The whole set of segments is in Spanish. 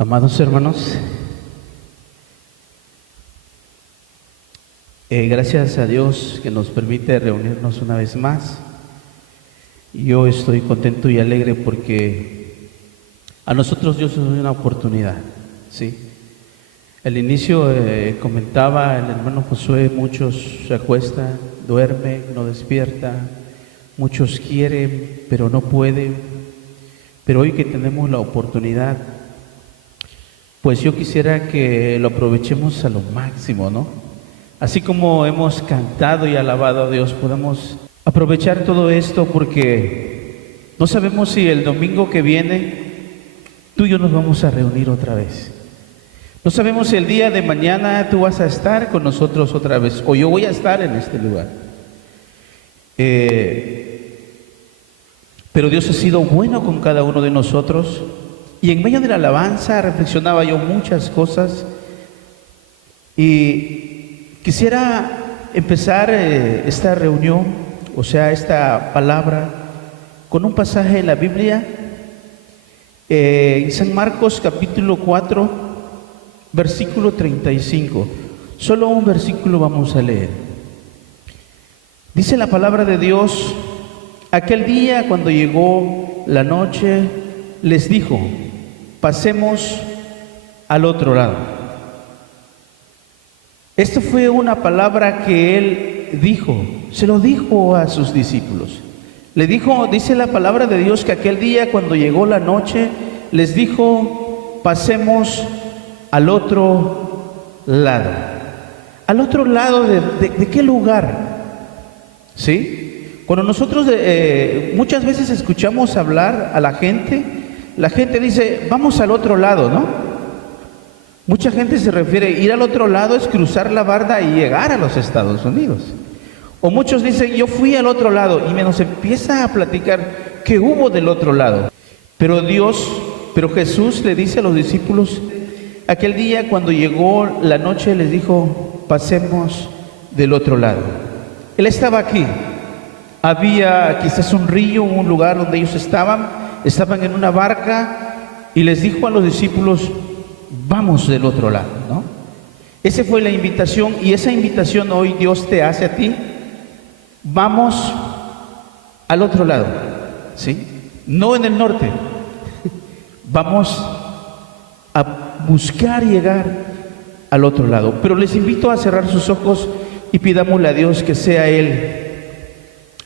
Amados hermanos, gracias a Dios que nos permite reunirnos una vez más. Yo estoy contento y alegre porque a nosotros Dios nos da una oportunidad, ¿sí? Al inicio comentaba el hermano Josué, muchos se acuestan, duermen, no despiertan, muchos quieren pero no pueden, pero hoy que tenemos la oportunidad, pues yo quisiera que lo aprovechemos a lo máximo, ¿no? Así como hemos cantado y alabado a Dios, podemos aprovechar todo esto porque no sabemos si el domingo que viene tú y yo nos vamos a reunir otra vez. No sabemos si el día de mañana tú vas a estar con nosotros otra vez o yo voy a estar en este lugar. Pero Dios ha sido bueno con cada uno de nosotros. Y en medio de la alabanza reflexionaba yo muchas cosas y quisiera empezar esta reunión, o sea, esta palabra, con un pasaje en la Biblia, en San Marcos capítulo 4, versículo 35. Solo un versículo vamos a leer. Dice la palabra de Dios: aquel día cuando llegó la noche, les dijo: pasemos al otro lado. Esto fue una palabra que él dijo, se lo dijo a sus discípulos. Le dijo, dice la palabra de Dios, que aquel día cuando llegó la noche, les dijo: pasemos al otro lado. ¿Al otro lado de qué lugar? ¿Sí? Cuando nosotros muchas veces escuchamos hablar a la gente dice, vamos al otro lado, ¿no? Mucha gente se refiere, ir al otro lado es cruzar la barda y llegar a los Estados Unidos. O muchos dicen, yo fui al otro lado, y nos empieza a platicar qué hubo del otro lado. Pero Jesús le dice a los discípulos, aquel día cuando llegó la noche les dijo, pasemos del otro lado. Él estaba aquí, había quizás un río, un lugar donde ellos estaban en una barca y les dijo a los discípulos, vamos del otro lado, ¿no? Esa fue la invitación y esa invitación hoy Dios te hace a ti. Vamos al otro lado, ¿sí? No en el norte. Vamos a buscar llegar al otro lado. Pero les invito a cerrar sus ojos y pidámosle a Dios que sea Él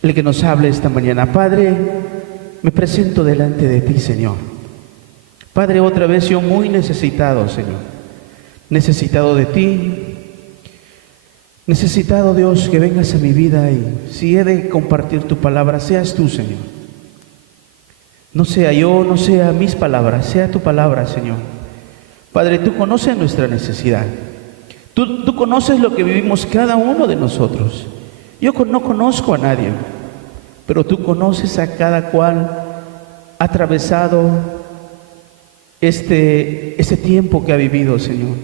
el que nos hable esta mañana. Padre, me presento delante de ti, Señor. Padre, otra vez yo muy necesitado, Señor. Necesitado de ti. Necesitado, Dios, que vengas a mi vida y si he de compartir tu palabra, seas tú, Señor. No sea yo, no sea mis palabras, sea tu palabra, Señor. Padre, tú conoces nuestra necesidad. Tú conoces lo que vivimos cada uno de nosotros. Yo no conozco a nadie, pero tú conoces a cada cual atravesado este tiempo que ha vivido, Señor.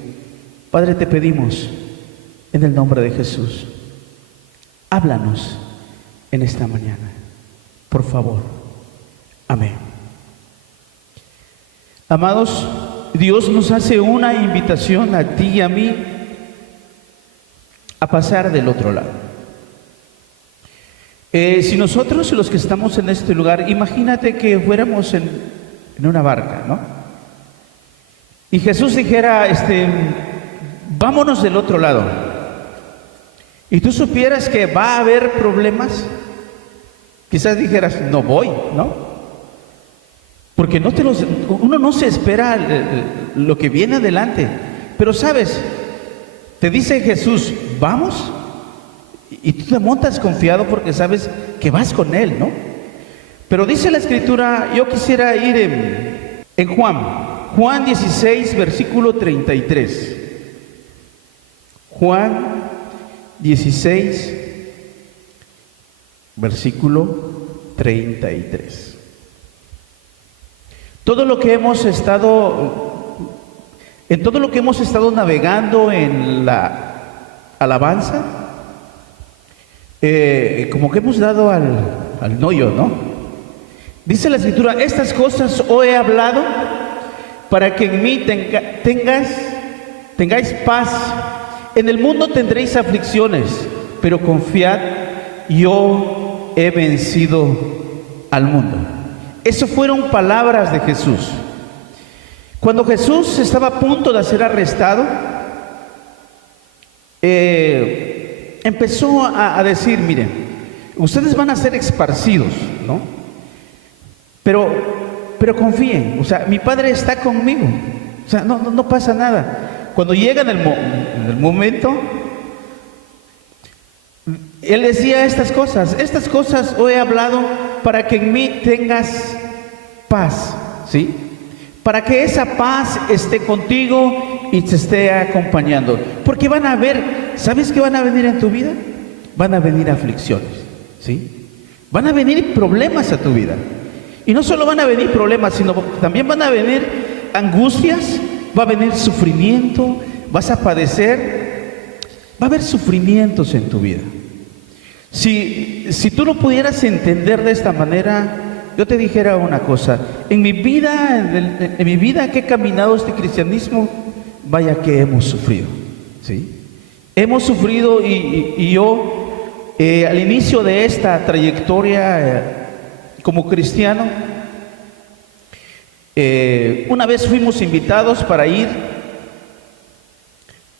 Padre, te pedimos en el nombre de Jesús, háblanos en esta mañana, por favor. Amén. Amados, Dios nos hace una invitación a ti y a mí a pasar del otro lado. Si nosotros los que estamos en este lugar, imagínate que fuéramos en una barca, ¿no? Y Jesús dijera, vámonos del otro lado. Y tú supieras que va a haber problemas, quizás dijeras, no voy, ¿no? Porque uno no se espera lo que viene adelante. Pero sabes, te dice Jesús, vamos. Y tú te montas confiado porque sabes que vas con Él, ¿no? Pero dice la Escritura, yo quisiera ir en Juan 16, versículo 33. Juan 16, versículo 33. En todo lo que hemos estado navegando en la alabanza, como que hemos dado al noyo, ¿no? Dice la Escritura, estas cosas os he hablado para que en mí tengáis paz. En el mundo tendréis aflicciones, pero confiad, yo he vencido al mundo. Esas fueron palabras de Jesús. Cuando Jesús estaba a punto de ser arrestado, empezó a decir, miren, ustedes van a ser esparcidos, ¿no? Pero confíen, o sea, mi Padre está conmigo, o sea, no pasa nada. Cuando llega en el momento, Él decía estas cosas os he hablado para que en mí tengas paz, ¿sí? Para que esa paz esté contigo y te esté acompañando. Porque van a haber, ¿sabes qué van a venir en tu vida? Van a venir aflicciones, ¿sí? Van a venir problemas a tu vida. Y no solo van a venir problemas, sino también van a venir angustias, va a venir sufrimiento, vas a padecer, va a haber sufrimientos en tu vida. Si tú lo pudieras entender de esta manera, yo te dijera una cosa. En mi vida que he caminado este cristianismo, vaya que hemos sufrido, ¿sí? Hemos sufrido y yo al inicio de esta trayectoria como cristiano, una vez fuimos invitados para ir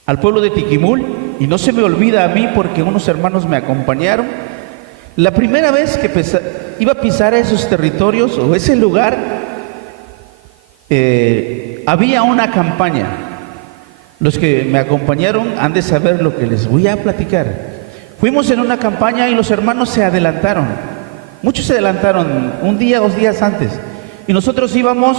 al pueblo de Tiquimul, y no se me olvida a mí porque unos hermanos me acompañaron. La primera vez que iba a pisar esos territorios o ese lugar, había una campaña. Los que me acompañaron han de saber lo que les voy a platicar. Fuimos en una campaña y los hermanos se adelantaron. Muchos se adelantaron un día, 2 días antes. Y nosotros íbamos,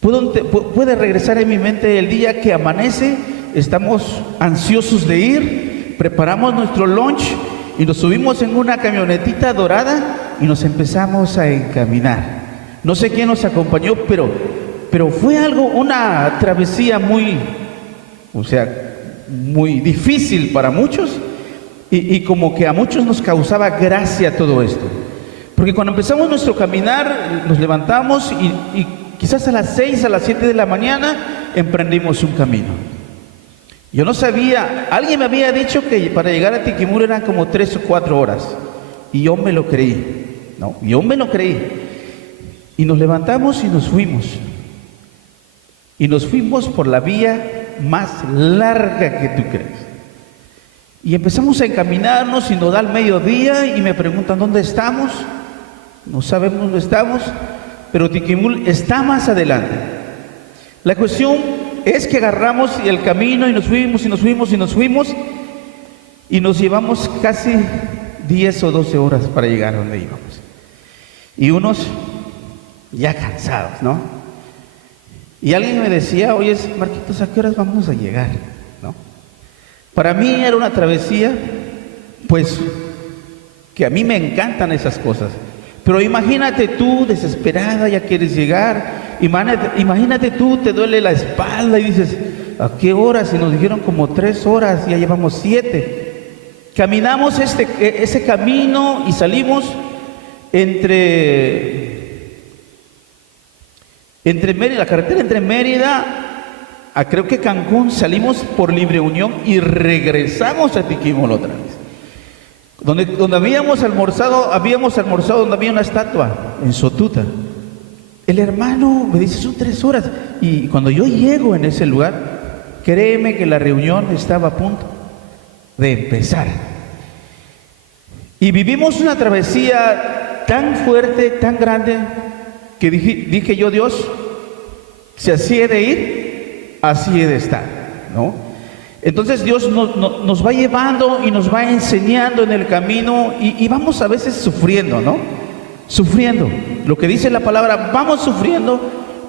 puede regresar en mi mente el día que amanece, estamos ansiosos de ir, preparamos nuestro lunch y nos subimos en una camionetita dorada y nos empezamos a encaminar. No sé quién nos acompañó, pero fue una travesía muy difícil para muchos y como que a muchos nos causaba gracia todo esto. Porque cuando empezamos nuestro caminar, nos levantamos y quizás a las 6, a las 7 de la mañana, emprendimos un camino. Yo no sabía, alguien me había dicho que para llegar a Tiquimul eran como 3 o 4 horas. Y yo me lo creí, ¿no? Yo me lo creí. Y nos levantamos y nos fuimos. Y nos fuimos por la vía más larga que tú crees. Y empezamos a encaminarnos y nos da el mediodía y me preguntan ¿dónde estamos? No sabemos dónde estamos, pero Tiquimul está más adelante. La cuestión es que agarramos el camino y nos fuimos y nos fuimos y nos fuimos y nos llevamos casi 10 o 12 horas para llegar a donde íbamos. Y unos ya cansados, ¿no? Y alguien me decía, oye, Marquitos, ¿a qué horas vamos a llegar? ¿No? Para mí era una travesía, pues, que a mí me encantan esas cosas. Pero imagínate tú, desesperada, ya quieres llegar. Imagínate tú, te duele la espalda y dices, ¿a qué horas? Y nos dijeron como 3 horas, ya llevamos 7. Caminamos ese camino y salimos la carretera entre Mérida a creo que Cancún, salimos por Libre Unión y regresamos a Tiquimul otra vez. Donde habíamos almorzado donde había una estatua, en Sotuta. El hermano me dice, son 3 horas. Y cuando yo llego en ese lugar, créeme que la reunión estaba a punto de empezar. Y vivimos una travesía tan fuerte, tan grande, que dije yo, Dios, si así he de ir, así he de estar, ¿no? Entonces Dios nos va llevando y nos va enseñando en el camino y vamos a veces sufriendo, ¿no? Sufriendo. Lo que dice la palabra, vamos sufriendo.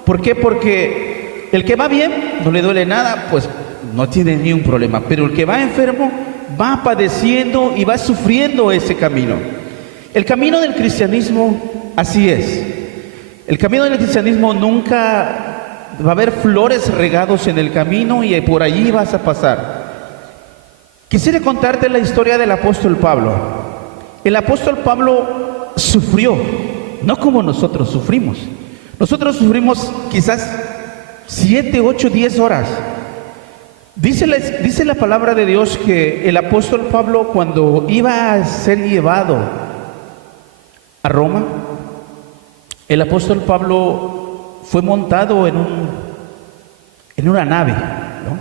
¿Por qué? Porque el que va bien, no le duele nada, pues no tiene ni un problema. Pero el que va enfermo, va padeciendo y va sufriendo ese camino. El camino del cristianismo, así es. El camino del cristianismo nunca va a haber flores regados en el camino y por allí vas a pasar. Quisiera contarte la historia del apóstol Pablo. El apóstol Pablo sufrió, no como nosotros sufrimos. Nosotros sufrimos quizás 7, 8, 10 horas. Dice la palabra de Dios que el apóstol Pablo, cuando iba a ser llevado a Roma, el apóstol Pablo fue montado en una nave, ¿no?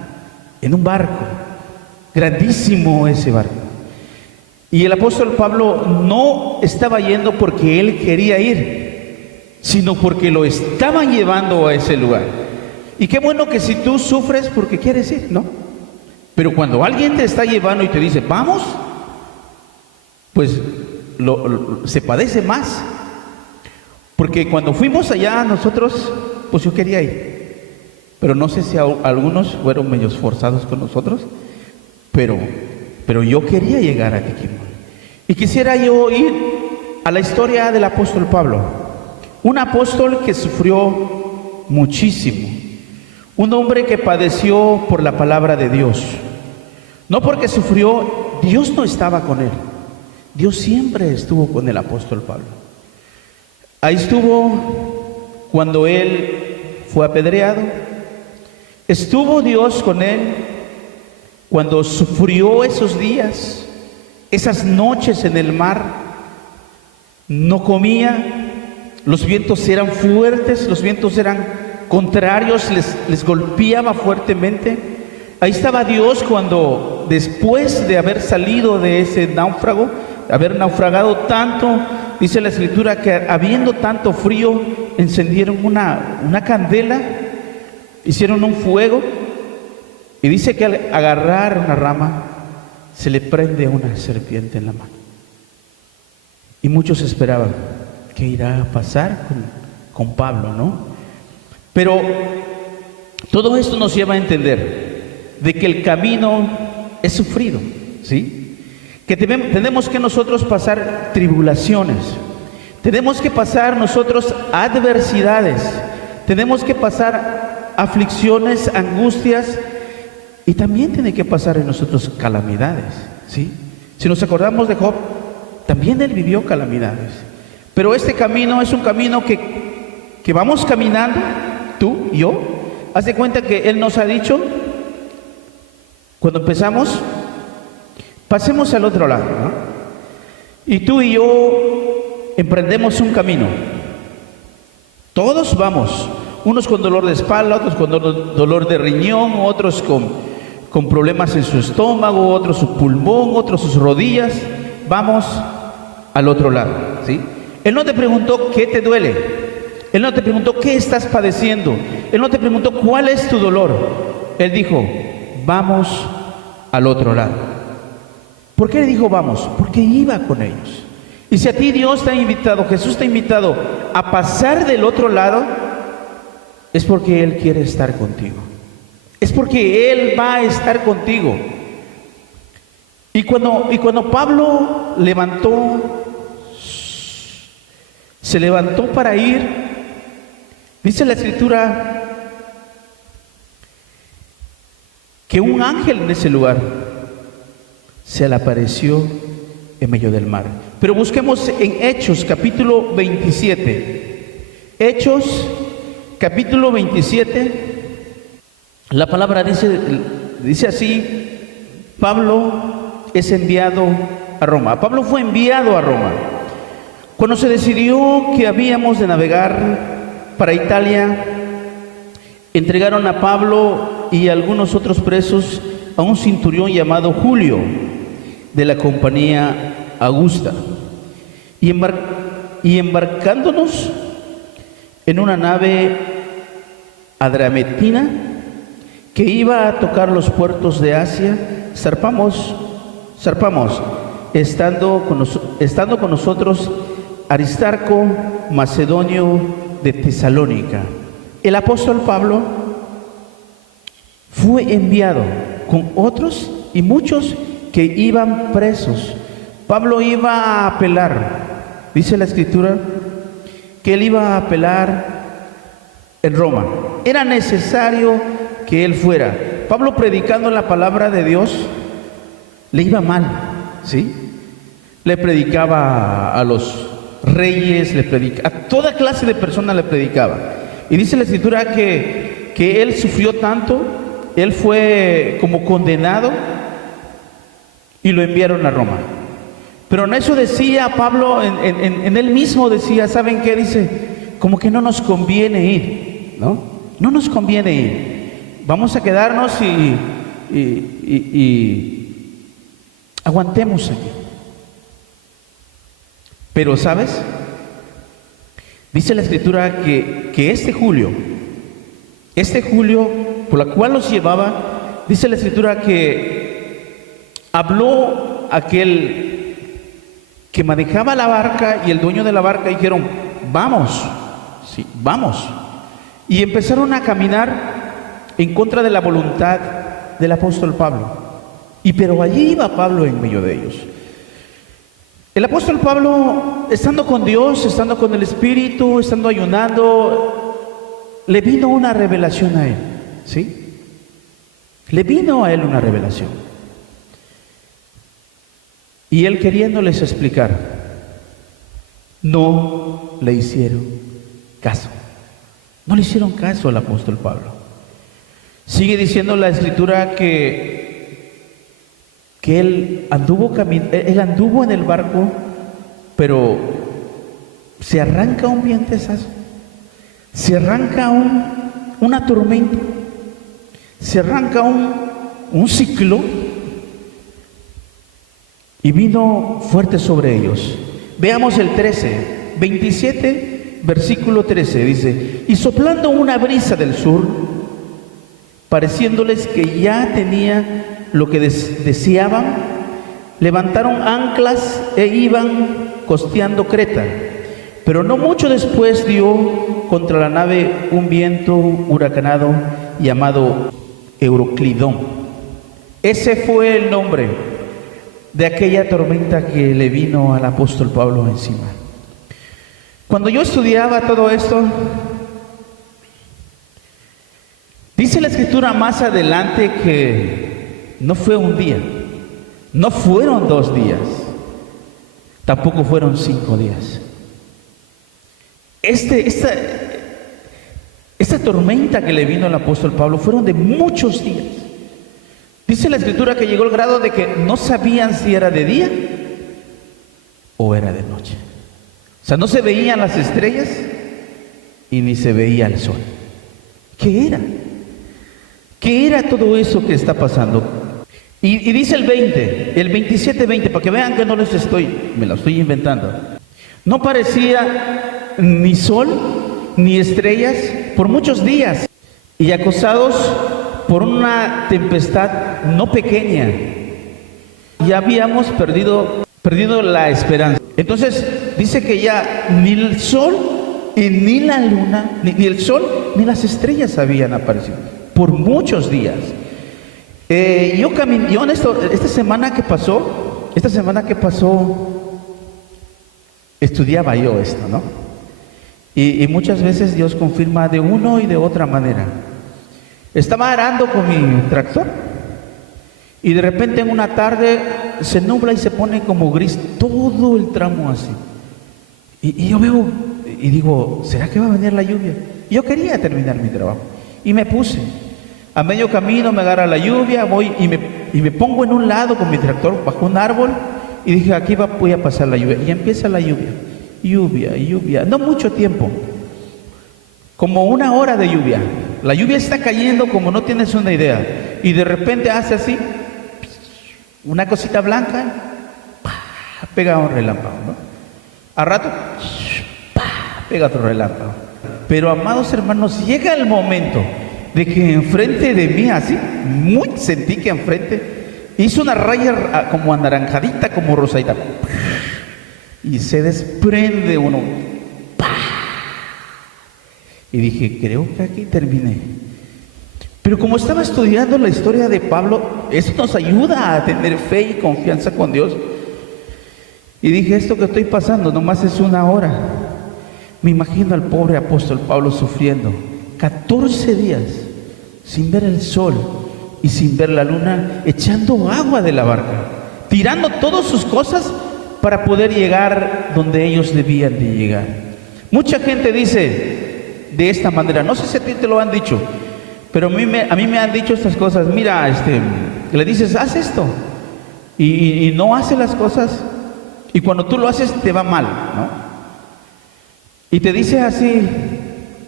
En un barco, grandísimo ese barco. Y el apóstol Pablo no estaba yendo porque él quería ir, sino porque lo estaban llevando a ese lugar. Y qué bueno que si tú sufres porque quieres ir, ¿no? Pero cuando alguien te está llevando y te dice, vamos, pues se padece más. Porque cuando fuimos allá nosotros, pues yo quería ir. Pero no sé si algunos fueron medio forzados con nosotros, pero yo quería llegar a Tequimón. Y quisiera yo ir a la historia del apóstol Pablo. Un apóstol que sufrió muchísimo. Un hombre que padeció por la palabra de Dios. No porque sufrió, Dios no estaba con él. Dios siempre estuvo con el apóstol Pablo. Ahí estuvo cuando él fue apedreado. Estuvo Dios con él cuando sufrió esos días, esas noches en el mar. No comía, los vientos eran fuertes, los vientos eran contrarios, les golpeaba fuertemente. Ahí estaba Dios cuando, después de haber salido de ese náufrago, haber naufragado tanto, dice la Escritura que habiendo tanto frío, encendieron una candela, hicieron un fuego, y dice que al agarrar una rama, se le prende una serpiente en la mano. Y muchos esperaban, ¿qué irá a pasar con Pablo, no? Pero todo esto nos lleva a entender de que el camino es sufrido, ¿sí? Que tenemos que nosotros pasar tribulaciones, tenemos que pasar nosotros adversidades, tenemos que pasar aflicciones, angustias, y también tiene que pasar en nosotros calamidades, ¿sí? Si nos acordamos de Job, también él vivió calamidades. Pero este camino es un camino que vamos caminando, tú y yo. Haz de cuenta que Él nos ha dicho, cuando empezamos, pasemos al otro lado, ¿no? Y tú y yo emprendemos un camino. Todos vamos, unos con dolor de espalda, otros con dolor de riñón, otros con problemas en su estómago, otros su pulmón, otros sus rodillas. Vamos al otro lado, ¿sí? Él no te preguntó qué te duele. Él no te preguntó qué estás padeciendo. Él no te preguntó cuál es tu dolor. Él dijo, vamos al otro lado. ¿Por qué le dijo vamos? Porque iba con ellos. Y si a ti Dios te ha invitado, Jesús te ha invitado a pasar del otro lado, es porque Él quiere estar contigo. Es porque Él va a estar contigo. Y cuando Pablo se levantó para ir, dice la Escritura que un ángel en ese lugar se le apareció en medio del mar. Pero busquemos en Hechos capítulo 27. Hechos capítulo 27. La palabra dice así: Pablo es enviado a Roma. Pablo fue enviado a Roma. Cuando se decidió que habíamos de navegar para Italia, entregaron a Pablo y a algunos otros presos a un centurión llamado Julio, de la compañía Augusta, y embarcándonos en una nave adrametina que iba a tocar los puertos de Asia, zarpamos, estando con nosotros Aristarco, macedonio de Tesalónica. El apóstol Pablo fue enviado con otros y muchos que iban presos. Pablo iba a apelar, dice la Escritura, que él iba a apelar en Roma. Era necesario que él fuera. Pablo, predicando la palabra de Dios, le iba mal, ¿sí? Le predicaba a los reyes, le predicaba, a toda clase de personas le predicaba. Y dice la Escritura que él sufrió tanto, él fue como condenado y lo enviaron a Roma. Pero en eso decía Pablo, en él mismo decía, ¿saben qué? Dice, como que no nos conviene ir, ¿no? No nos conviene ir. Vamos a quedarnos y aguantemos aquí. Pero, ¿sabes? Dice la Escritura que este Julio, por la cual los llevaba, dice la Escritura que habló aquel que manejaba la barca y el dueño de la barca, dijeron, vamos, sí, vamos. Y empezaron a caminar en contra de la voluntad del apóstol Pablo. Pero allí iba Pablo en medio de ellos. El apóstol Pablo, estando con Dios, estando con el Espíritu, estando ayunando, le vino una revelación a él, ¿sí? Le vino a él una revelación. Y él queriéndoles explicar, no le hicieron caso. No le hicieron caso al apóstol Pablo. Sigue diciendo la Escritura que él anduvo en el barco, pero se arranca un vientezazo, se arranca una tormenta, se arranca un ciclo y vino fuerte sobre ellos. Veamos el 13, 27, versículo 13, dice, y soplando una brisa del sur, pareciéndoles que ya tenía lo que deseaban, levantaron anclas e iban costeando Creta. Pero no mucho después dio contra la nave un viento huracanado llamado Euroclidón. Ese fue el nombre de aquella tormenta que le vino al apóstol Pablo encima. Cuando yo estudiaba todo esto, dice la Escritura más adelante que no fue un día, no fueron 2 días, tampoco fueron 5 días. Esta tormenta que le vino al apóstol Pablo fueron de muchos días. Dice la Escritura que llegó al grado de que no sabían si era de día o era de noche. O sea, no se veían las estrellas y ni se veía el sol. ¿Qué era? ¿Qué era todo eso que está pasando? Y dice el 27-20, para que vean que no me lo estoy inventando. No parecía ni sol ni estrellas por muchos días, y acosados por una tempestad no pequeña, ya habíamos perdido la esperanza. Entonces dice que ya ni el sol y ni la luna, ni el sol ni las estrellas habían aparecido por muchos días. Yo en esta semana que pasó, estudiaba yo esto, ¿no? Y muchas veces Dios confirma de uno y de otra manera. Estaba arando con mi tractor y de repente en una tarde se nubla y se pone como gris todo el tramo así. Y yo veo y digo, ¿será que va a venir la lluvia? Y yo quería terminar mi trabajo y me puse. A medio camino me agarra la lluvia, voy y me pongo en un lado con mi tractor bajo un árbol y dije, aquí voy a pasar la lluvia. Y empieza la lluvia, no mucho tiempo, como 1 hora de lluvia. La lluvia está cayendo como no tienes una idea. Y de repente hace así, una cosita blanca, pega un relámpago, ¿no? A rato, pega otro relámpago. Pero amados hermanos, llega el momento de que enfrente de mí, así, sentí que enfrente hizo una raya como anaranjadita, como rosadita, y se desprende uno, y dije, creo que aquí terminé. Pero como estaba estudiando la historia de Pablo, eso nos ayuda a tener fe y confianza con Dios, y dije, esto que estoy pasando nomás es 1 hora. Me imagino al pobre apóstol Pablo sufriendo 14 días sin ver el sol y sin ver la luna, echando agua de la barca, tirando todas sus cosas para poder llegar donde ellos debían de llegar. Mucha gente dice de esta manera, no sé si a ti te lo han dicho, pero a mí me han dicho estas cosas. Mira, le dices, haz esto, y no hace las cosas, y cuando tú lo haces te va mal, ¿no? Y te dice así,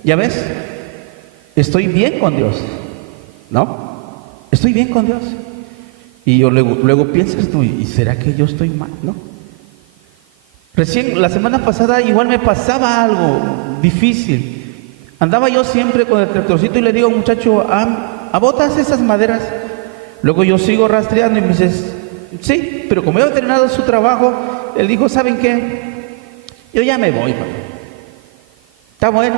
ya ves, estoy bien con Dios, ¿no? Estoy bien con Dios. Y yo luego piensas tú, ¿y será que yo estoy mal, no? Recién, la semana pasada, igual me pasaba algo difícil. Andaba yo siempre con el tractorcito y le digo, muchacho, ¿abotas esas maderas? Luego yo sigo rastreando y me dices, sí, pero como yo he terminado su trabajo, él dijo, ¿saben qué? Yo ya me voy, papá. Está bueno.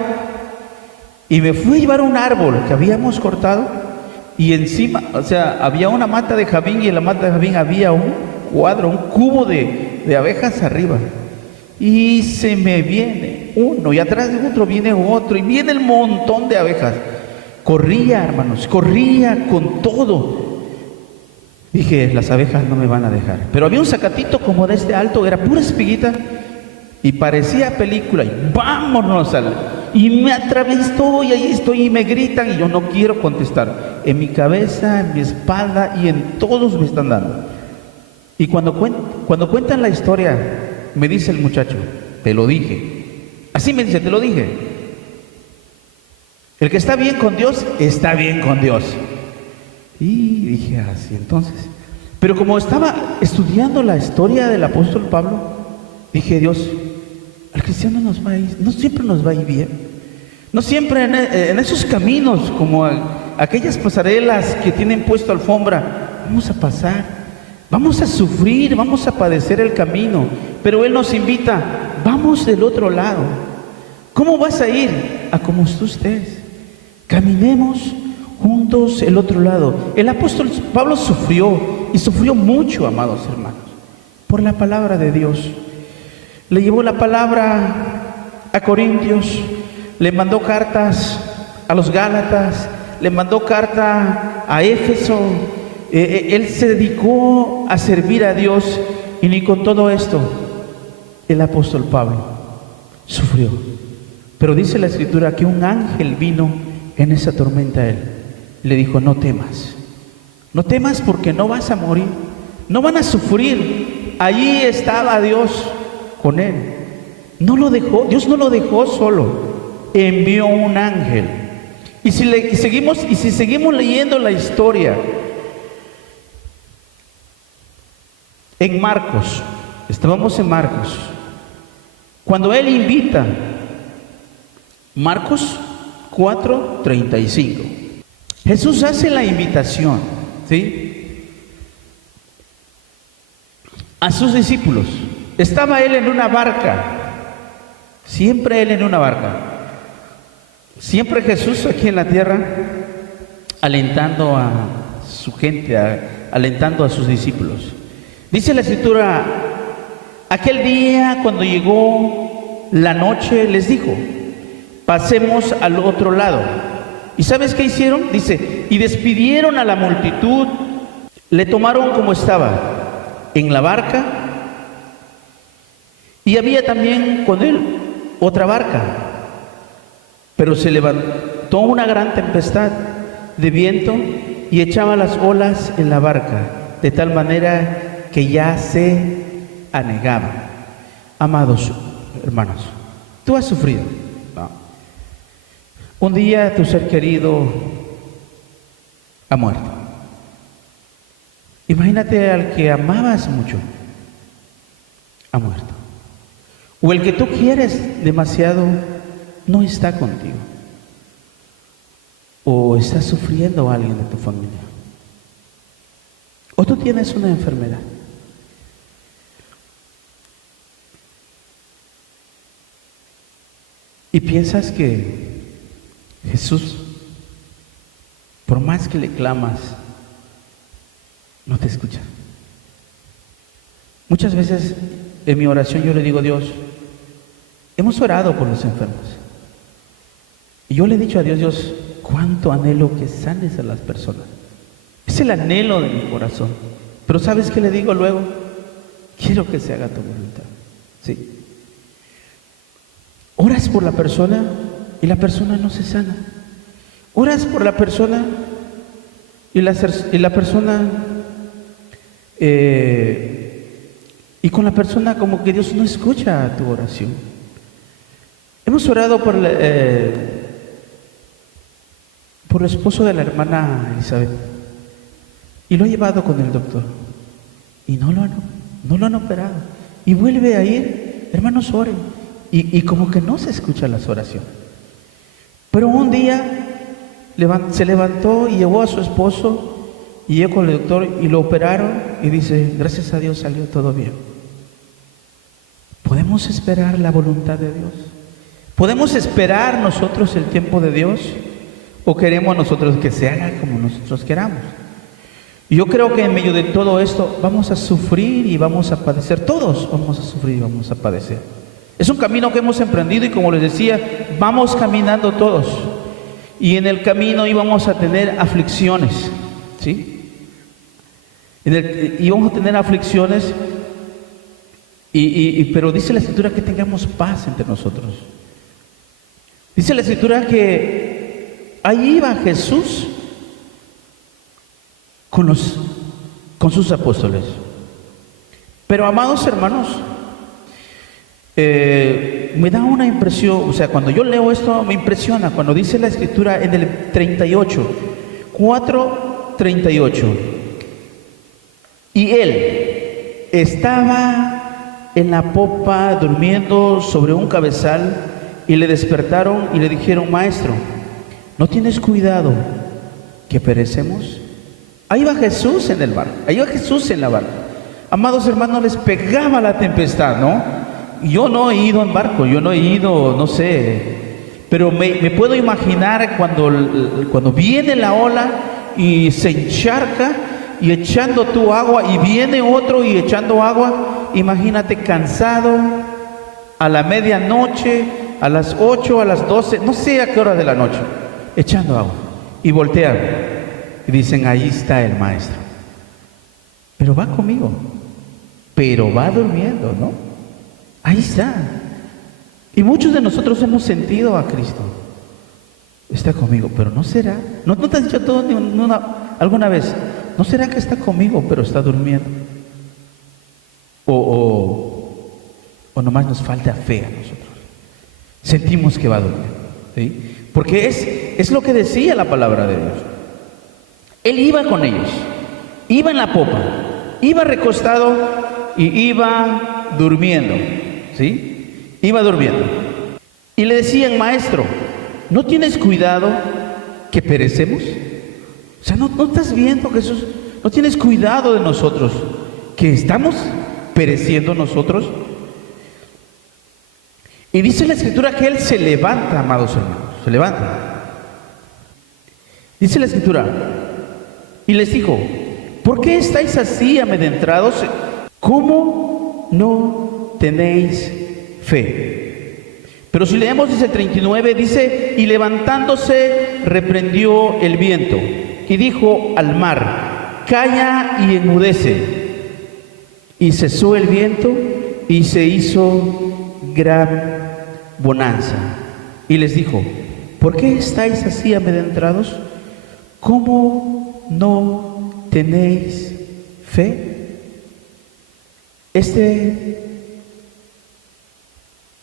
Y me fui a llevar un árbol que habíamos cortado y encima, o sea, había una mata de jabín y en la mata de jabín había un cubo de abejas arriba. Y se me viene uno y atrás de otro viene otro y viene el montón de abejas. Corría, hermanos, corría con todo. Dije, las abejas no me van a dejar. Pero había un zacatito como de este alto, era pura espiguita y parecía película. Y vámonos y me atravesó y ahí estoy y me gritan y yo no quiero contestar. En mi cabeza, en mi espalda y en todos me están dando. Y cuando cuentan la historia, me dice el muchacho, te lo dije. Así me dice, te lo dije. El que está bien con Dios, está bien con Dios. Y dije así entonces. Pero como estaba estudiando la historia del apóstol Pablo, dije, Dios, al cristiano no siempre nos va a ir bien. No siempre en esos caminos, como aquellas pasarelas que tienen puesto alfombra, vamos a pasar, vamos a sufrir, vamos a padecer el camino. Pero Él nos invita, vamos del otro lado. ¿Cómo vas a ir? A como tú estés. Caminemos juntos el otro lado. El apóstol Pablo sufrió, y sufrió mucho, amados hermanos, por la palabra de Dios. Le llevó la palabra a Corintios, le mandó cartas a los Gálatas, le mandó carta a Éfeso. Él se dedicó a servir a Dios, y ni con todo esto el apóstol Pablo sufrió. Pero dice la Escritura que un ángel vino en esa tormenta a él. Le dijo, no temas. No temas porque no vas a morir. No van a sufrir. Allí estaba Dios con él. No lo dejó, Dios no lo dejó solo. Envió un ángel. Y si seguimos leyendo la historia en Marcos, estábamos en Marcos, cuando él invita, Marcos 4:35, Jesús hace la invitación, ¿sí?, a sus discípulos. Estaba él en una barca, siempre él en una barca, siempre Jesús aquí en la tierra, alentando a su gente, alentando a sus discípulos. Dice la Escritura, aquel día cuando llegó la noche les dijo, pasemos al otro lado. ¿Y sabes qué hicieron? Dice, y despidieron a la multitud, le tomaron como estaba, en la barca, y había también con él otra barca, pero se levantó una gran tempestad de viento y echaba las olas en la barca, de tal manera que ya se anegaba. Amados hermanos, tú has sufrido, ¿no? Un día tu ser querido ha muerto. Imagínate al que amabas mucho, ha muerto. O el que tú quieres demasiado no está contigo. O está sufriendo a alguien de tu familia. O tú tienes una enfermedad. Y piensas que Jesús, por más que le clamas, no te escucha. Muchas veces en mi oración yo le digo a Dios, hemos orado por los enfermos. Y yo le he dicho a Dios, Dios, cuánto anhelo que sanes a las personas. Es el anhelo de mi corazón. Pero ¿sabes qué le digo luego? quiero que se haga tu voluntad. ¿Sí? Oras por la persona y la persona no se sana. Oras por la persona y la persona y con la persona como que Dios no escucha tu oración. Hemos orado por el esposo de la hermana Elizabeth y lo ha llevado con el doctor y no lo han operado y vuelve a ir. Hermanos, oren. Y como que no se escuchan las oraciones. Pero un día se levantó y llevó a su esposo y llegó con el doctor y lo operaron y dice, gracias a Dios salió todo bien. ¿Podemos esperar la voluntad de Dios? ¿Podemos esperar nosotros el tiempo de Dios? ¿O queremos nosotros que se haga como nosotros queramos? Yo creo que en medio de todo esto vamos a sufrir y vamos a padecer. Todos vamos a sufrir y vamos a padecer. Es un camino que hemos emprendido y como les decía, vamos caminando todos. Y en el camino íbamos a tener aflicciones, ¿sí? Íbamos a tener aflicciones, pero dice la Escritura que tengamos paz entre nosotros. Dice la Escritura que ahí iba Jesús con sus apóstoles. Pero amados hermanos, me da una impresión, o sea, cuando yo leo esto me impresiona, cuando dice la Escritura en el 4:38, y él estaba en la popa durmiendo sobre un cabezal, y le despertaron y le dijeron, Maestro, ¿no tienes cuidado que perecemos? Ahí va Jesús en el barco, ahí va Jesús en la barca. Amados hermanos, les pegaba la tempestad, ¿no? Yo no he ido en barco, yo no he ido, no sé, pero me puedo imaginar cuando viene la ola y se encharca y echando tu agua y viene otro y echando agua. Imagínate cansado a la medianoche, a las 8, a las 12, no sé a qué hora de la noche, echando agua y voltean y dicen, ahí está el Maestro, pero va conmigo, pero va durmiendo, ¿no? Ahí está. Y muchos de nosotros hemos sentido a Cristo. Está conmigo, pero no será. ¿No te has dicho todo alguna vez? ¿No será que está conmigo, pero está durmiendo? O nomás nos falta fe a nosotros. Sentimos que va a dormir, ¿sí? Porque es lo que decía la palabra de Dios. Él iba con ellos, iba en la popa, iba recostado y iba durmiendo. ¿Sí? Iba durmiendo. Y le decían, Maestro, ¿no tienes cuidado que perecemos? O sea, ¿no estás viendo, Jesús? ¿No tienes cuidado de nosotros? ¿Que estamos pereciendo nosotros? Y dice la Escritura que Él se levanta, amados hermanos, se levanta. Dice la Escritura, y les dijo, ¿por qué estáis así amedrentados? ¿Cómo no tenéis fe? Pero si leemos, dice 39, dice, y levantándose reprendió el viento y dijo al mar, calla y enmudece. Y cesó el viento y se hizo gran bonanza. Y les dijo, ¿por qué estáis así amedrentados? ¿Cómo no tenéis fe? Este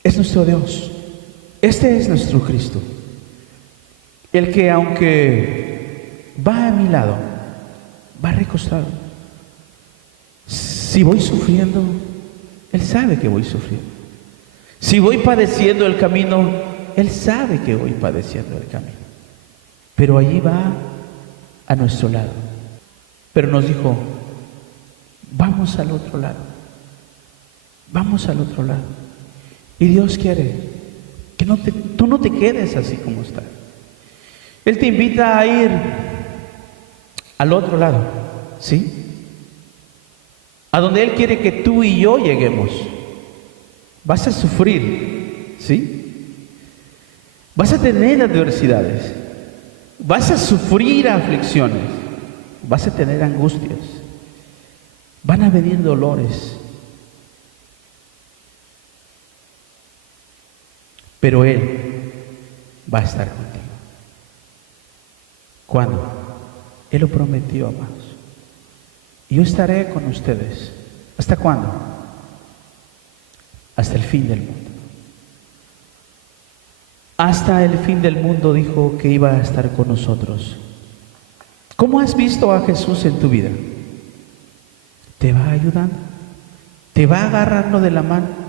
es nuestro Dios, este es nuestro Cristo, el que aunque va a mi lado, va recostado. Si voy sufriendo, Él sabe que voy sufriendo. Si voy padeciendo el camino, Él sabe que voy padeciendo el camino. Pero allí va a nuestro lado. Pero nos dijo, vamos al otro lado. Vamos al otro lado. Y Dios quiere que tú no te quedes así como estás. Él te invita a ir al otro lado, ¿sí? A donde Él quiere que tú y yo lleguemos. Vas a sufrir, ¿sí? Vas a tener adversidades. Vas a sufrir aflicciones. Vas a tener angustias. Van a venir dolores. pero Él va a estar contigo. ¿Cuándo? Él lo prometió, amados. Yo estaré con ustedes. ¿Hasta cuándo? Hasta el fin del mundo. Hasta el fin del mundo dijo que iba a estar con nosotros. ¿Cómo has visto a Jesús en tu vida? ¿Te va ayudando? ¿Te va agarrando de la mano?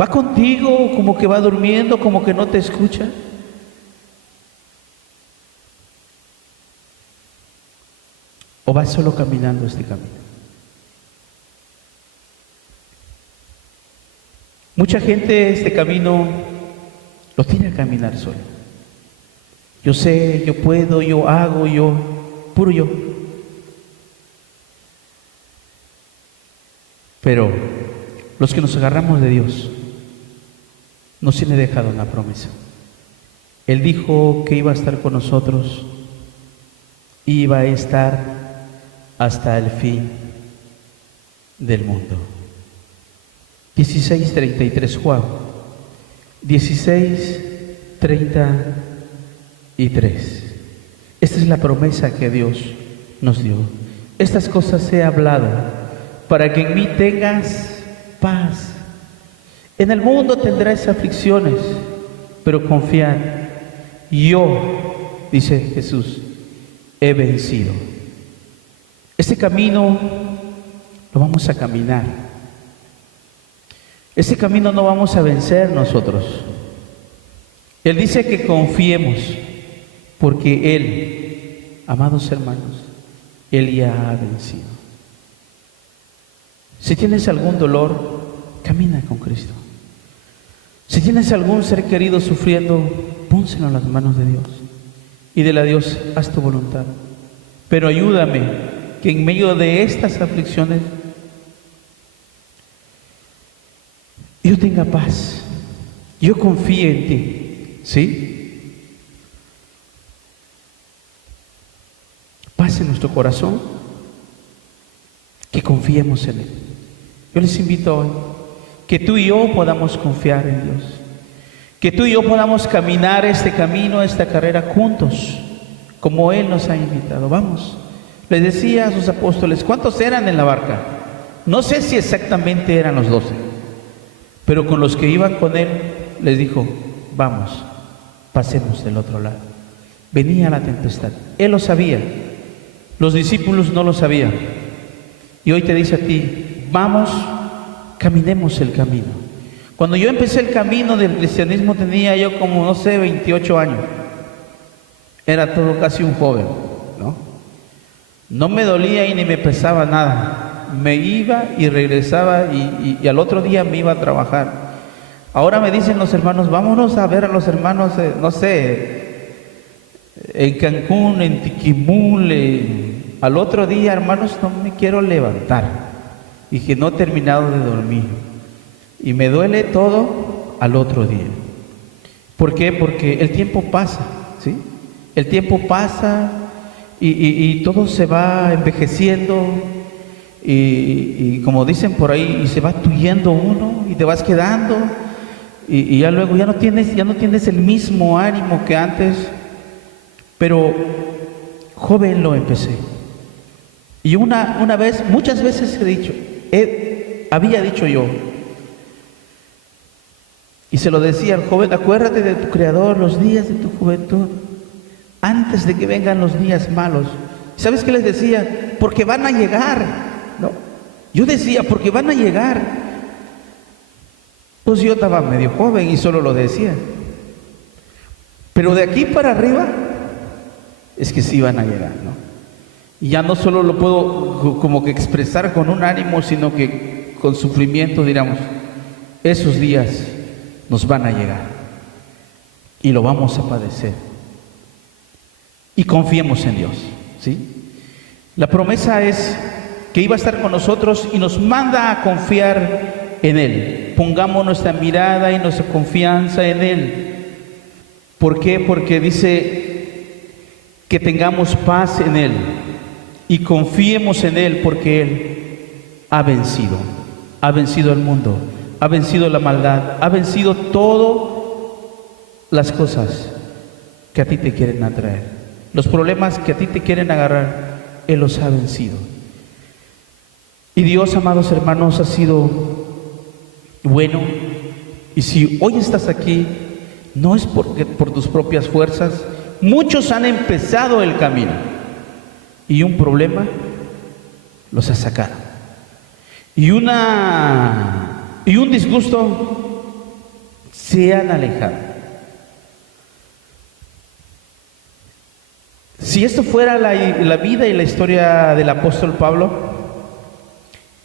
¿Va contigo como que va durmiendo, como que no te escucha? ¿O vas solo caminando este camino? Mucha gente este camino lo tiene a caminar solo. Yo sé, yo puedo, yo hago, puro yo. Pero los que nos agarramos de Dios, nos tiene dejado una promesa. Él dijo que iba a estar con nosotros, iba a estar hasta el fin del mundo. 16:33, Juan 16:33. Esta es la promesa que Dios nos dio. Estas cosas he hablado para que en mí tengas paz. En el mundo tendrás aflicciones, pero confiad, yo, dice Jesús, he vencido. Este camino lo vamos a caminar. Este camino no vamos a vencer nosotros. Él dice que confiemos, porque Él, amados hermanos, Él ya ha vencido. Si tienes algún dolor, camina con Cristo. Si tienes algún ser querido sufriendo, pónselo en las manos de Dios y dile a Dios, haz tu voluntad. Pero ayúdame que en medio de estas aflicciones yo tenga paz, yo confíe en ti, ¿sí? Paz en nuestro corazón, que confiemos en Él. Yo les invito hoy que tú y yo podamos confiar en Dios, que tú y yo podamos caminar este camino, esta carrera juntos, como Él nos ha invitado. Vamos. Les decía a sus apóstoles, ¿cuántos eran en la barca? No sé si exactamente eran los 12, pero con los que iban con Él, les dijo, vamos, pasemos del otro lado. Venía la tempestad. Él lo sabía, los discípulos no lo sabían. Y hoy te dice a ti, vamos, caminemos el camino. Cuando yo empecé el camino del cristianismo tenía yo como, no sé, 28 años. Era todo casi un joven, ¿no? No me dolía y ni me pesaba nada. Me iba y regresaba y al otro día me iba a trabajar. Ahora me dicen los hermanos, vámonos a ver a los hermanos, no sé, en Cancún, en Tiquimule. Al otro día, hermanos, no me quiero levantar. Dije, no he terminado de dormir. Y me duele todo al otro día. ¿Por qué? Porque el tiempo pasa, ¿sí? El tiempo pasa y todo se va envejeciendo. Y como dicen por ahí, y se va tuyendo uno y te vas quedando y ya luego ya no tienes el mismo ánimo que antes. Pero joven lo empecé. Y una vez, muchas veces había dicho yo, y se lo decía al joven, acuérdate de tu Creador los días de tu juventud, antes de que vengan los días malos. ¿Sabes qué les decía? Porque van a llegar, ¿no? Yo decía, porque van a llegar. Pues yo estaba medio joven y solo lo decía. Pero de aquí para arriba, es que sí van a llegar, ¿no? Y ya no solo lo puedo como que expresar con un ánimo, sino que con sufrimiento, diríamos, esos días nos van a llegar y lo vamos a padecer. Y confiemos en Dios, ¿sí? La promesa es que iba a estar con nosotros y nos manda a confiar en Él. Pongamos nuestra mirada y nuestra confianza en Él. ¿Por qué? Porque dice que tengamos paz en Él y confiemos en Él, porque Él ha vencido el mundo, ha vencido la maldad, ha vencido todo las cosas que a ti te quieren atraer, los problemas que a ti te quieren agarrar, Él los ha vencido. Y Dios, amados hermanos, ha sido bueno. Y si hoy estás aquí, no es porque por tus propias fuerzas. Muchos han empezado el camino y un problema los ha sacado. Y un disgusto se han alejado. Si esto fuera la vida y la historia del apóstol Pablo,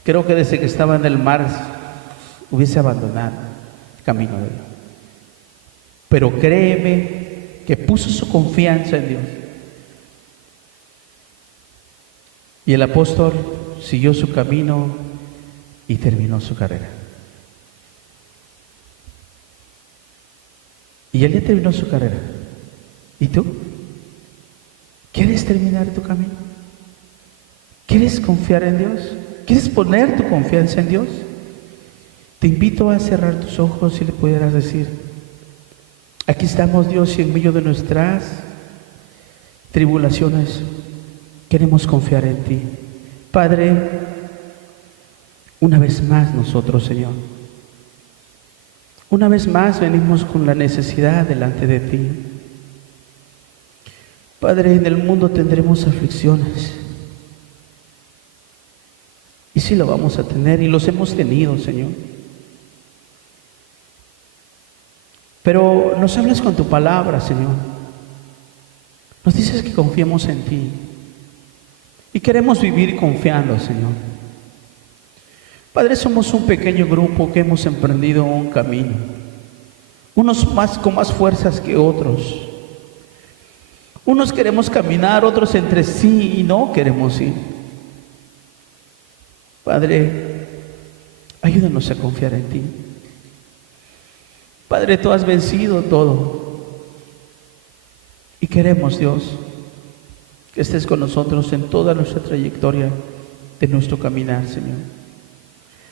creo que desde que estaba en el mar hubiese abandonado el camino de Dios. Pero créeme que puso su confianza en Dios. Y el apóstol siguió su camino y terminó su carrera. Y él ya terminó su carrera. ¿Y tú? ¿Quieres terminar tu camino? ¿Quieres confiar en Dios? ¿Quieres poner tu confianza en Dios? Te invito a cerrar tus ojos y le pudieras decir: aquí estamos, Dios, y en medio de nuestras tribulaciones queremos confiar en ti. Padre, una vez más nosotros, Señor, una vez más venimos con la necesidad delante de ti. Padre, en el mundo tendremos aflicciones. Y sí lo vamos a tener, y los hemos tenido, Señor. Pero nos hablas con tu palabra, Señor. Nos dices que confiemos en ti. Y queremos vivir confiando, Señor. Padre, somos un pequeño grupo que hemos emprendido un camino. Unos con más fuerzas que otros. Unos queremos caminar, otros entre sí y no queremos ir. Padre, ayúdanos a confiar en ti. Padre, tú has vencido todo. Y queremos, Dios, que estés con nosotros en toda nuestra trayectoria de nuestro caminar, Señor.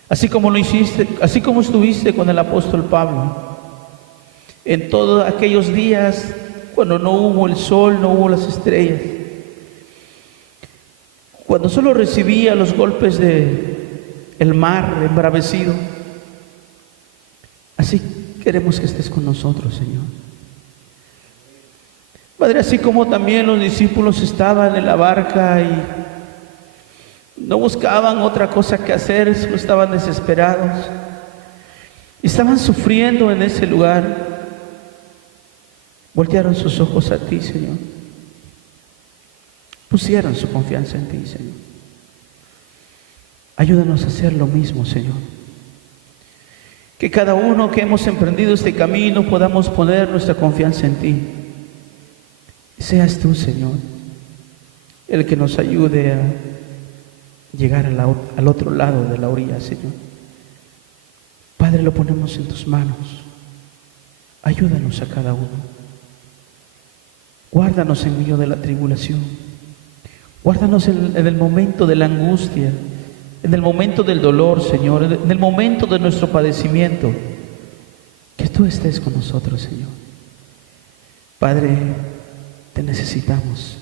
Así como lo hiciste, así como estuviste con el apóstol Pablo, en todos aquellos días cuando no hubo el sol, no hubo las estrellas, cuando solo recibía los golpes del mar embravecido. Así queremos que estés con nosotros, Señor. Padre, así como también los discípulos estaban en la barca y no buscaban otra cosa que hacer, solo estaban desesperados, estaban sufriendo en ese lugar, voltearon sus ojos a ti, Señor. Pusieron su confianza en ti, Señor. Ayúdanos a hacer lo mismo, Señor. Que cada uno que hemos emprendido este camino podamos poner nuestra confianza en ti. Seas tú, Señor, el que nos ayude a llegar al otro lado de la orilla, Señor. Padre, lo ponemos en tus manos. Ayúdanos a cada uno. Guárdanos en medio de la tribulación. Guárdanos en el momento de la angustia, en el momento del dolor, Señor, en el momento de nuestro padecimiento. Que tú estés con nosotros, Señor. Padre, te necesitamos.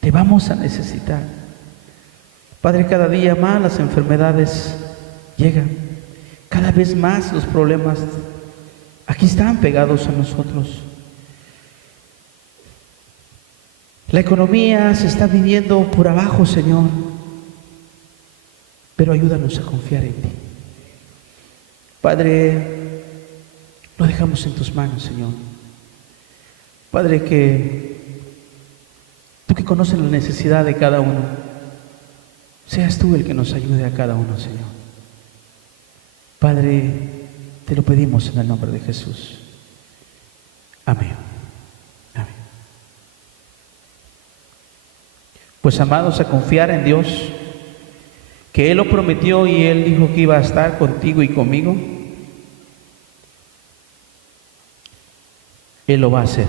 Te vamos a necesitar. Padre, cada día más las enfermedades llegan. Cada vez más los problemas aquí están pegados a nosotros. La economía se está viniendo por abajo, Señor. Pero ayúdanos a confiar en ti. Padre, lo dejamos en tus manos, Señor. Padre, que tú que conoces la necesidad de cada uno, seas tú el que nos ayude a cada uno, Señor. Padre, te lo pedimos en el nombre de Jesús. Amén. Amén. Pues, amados, a confiar en Dios, que Él lo prometió y Él dijo que iba a estar contigo y conmigo. Él lo va a hacer.